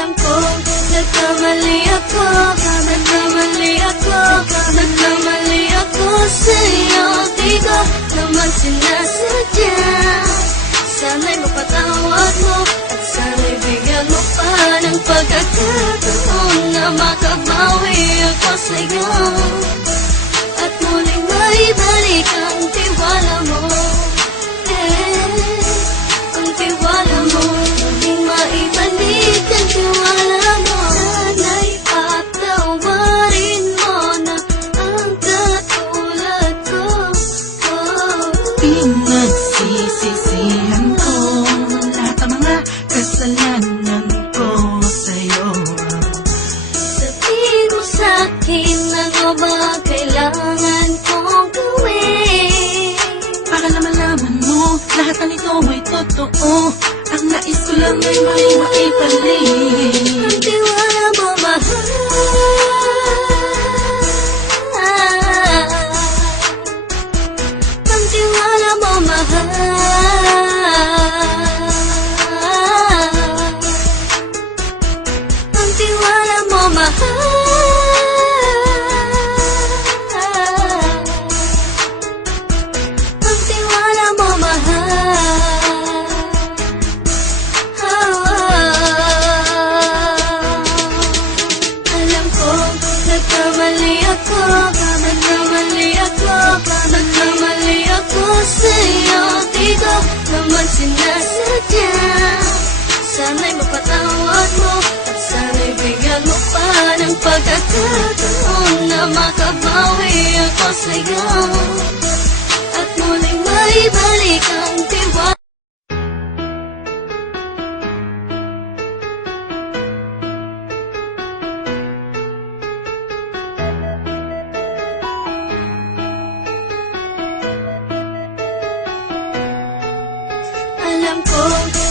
Alam ko, nagkamali ako, nagkamali ako, nagkamali ako sa'yo. Di ko naman sinasadya. Sana'y mapatawad mo at sana'y bigyan mo pa ng pagkakataon na makabawi ako sa'yo at muling maibalik ang tiwala mo. Ang tiwala mo, muling maibalik ang tiwala mo. Sana'y patawarin mo na ang katulad ko. Pinagsisisihan ko lahat ng mga kasalanan ko sa'yo. Sabihin mo sa'kin ano ba kailangan kong gawin Para naman laman mo, lahat na nito ay totoo. Ang nais ko lang ay may maibalik ang tiwala mo, mahal. Ang tiwala mo, mahal. Ang tiwala mo, mahal. Ang tiwala mo, mahal. Alam ko, nagkamali ako, nagkamali ako, nagkamali ako sa'yo. Di ko naman sinasadya. Sana'y mapatawad mo at sana'y bigyan mo pa ng pagkakataon na makabawi ako sa'yo at muling maibalik ang tiwala. Alam ko,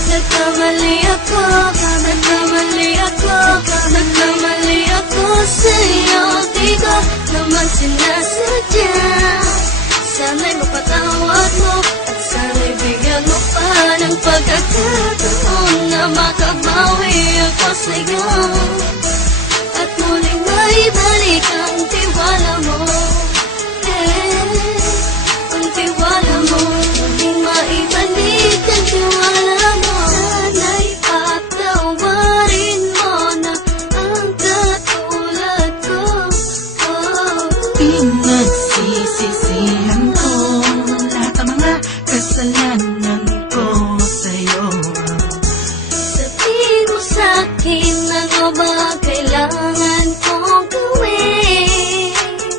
nagkamali ako, nagkamali ako, nagkamali ako sa'yo. Di ko naman sinasadya. Sana'y mapatawad mo at sana'y bigyan mo pa ng pagkakataon na makabawi ako sa'yo at muling maibalik ang tiwala mo. Ang tiwala mo, muling maibalik ang tiwala mo. Sana'y patawarin mo na ang katulad ko. Pinagsisisihan ko lahat ng mga kasalanan ko sa'yo. Sabihin mo sa'kin ano ba kailangan kong gawin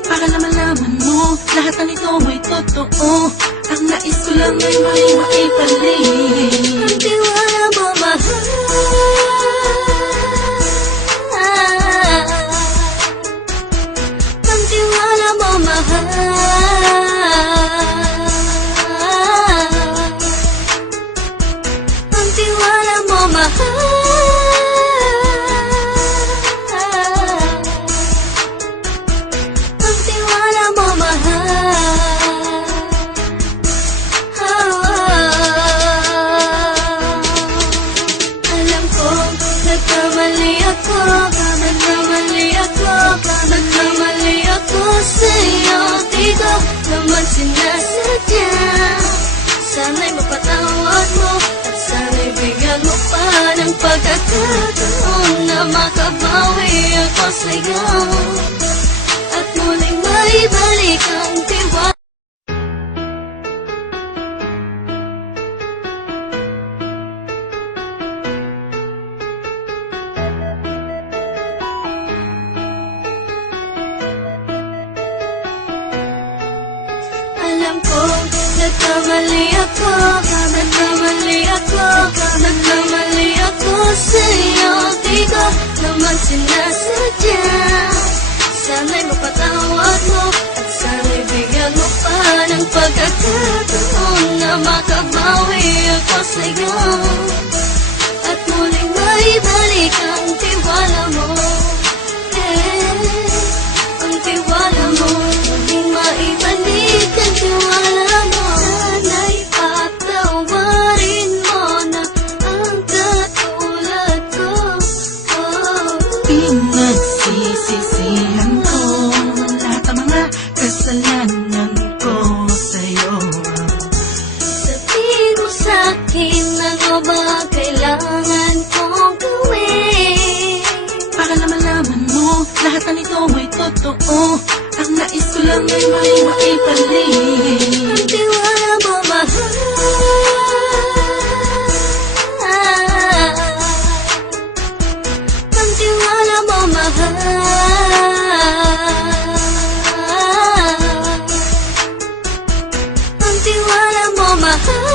Para naman laman mo, lahat na nito ay totoo. Ang nais ko lang ay may maibalik ang tiwala mo, mahal. Ang tiwala mo, mahal. Ang tiwala mo, mahal. Ang tiwala mo, mahal. Alam ko, nagkamali ako, nagkamali ako, nagkamali ako sa'yo. Di ko naman sinasadya. Sana'y mapatawad mo at sana'y bigyan mo pa ng pagkakataon na makabawi ako sa'yo at muling maibalik ang tiwala. Alam ko, nagkamali ako, nagkamali ako, nagkamali ako sa'yo. Di ko naman sinasadya. Sana'y mapatawad mo at sana'y bigyan mo pa ng pagkakataon na makabawi ako sa'yo at muling maibalik ang tiwala mo. Ang tiwala mo, muling maibalik ang tiwala mo. Sana'y patawarin mo na ang katulad ko. totoo. Ang nais ko lang ay maipaliw. Ang tiwala mo, mahal. Ang tiwala mo, mahal. Ang tiwala mo, mahal.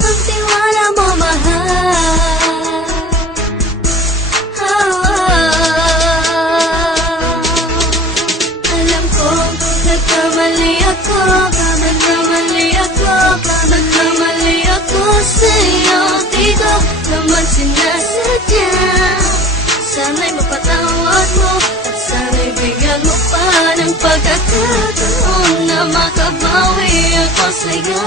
Ang tiwala mo, mahal. Alam ko, nagkamali ako. Nagkamali ako. Nagkamali ako sa'yo. Di ko naman sinasadya. Sana'y mapatawad mo. At sana'y bigyan mo pa ng pagkakataon na makabawi ako sa'yo.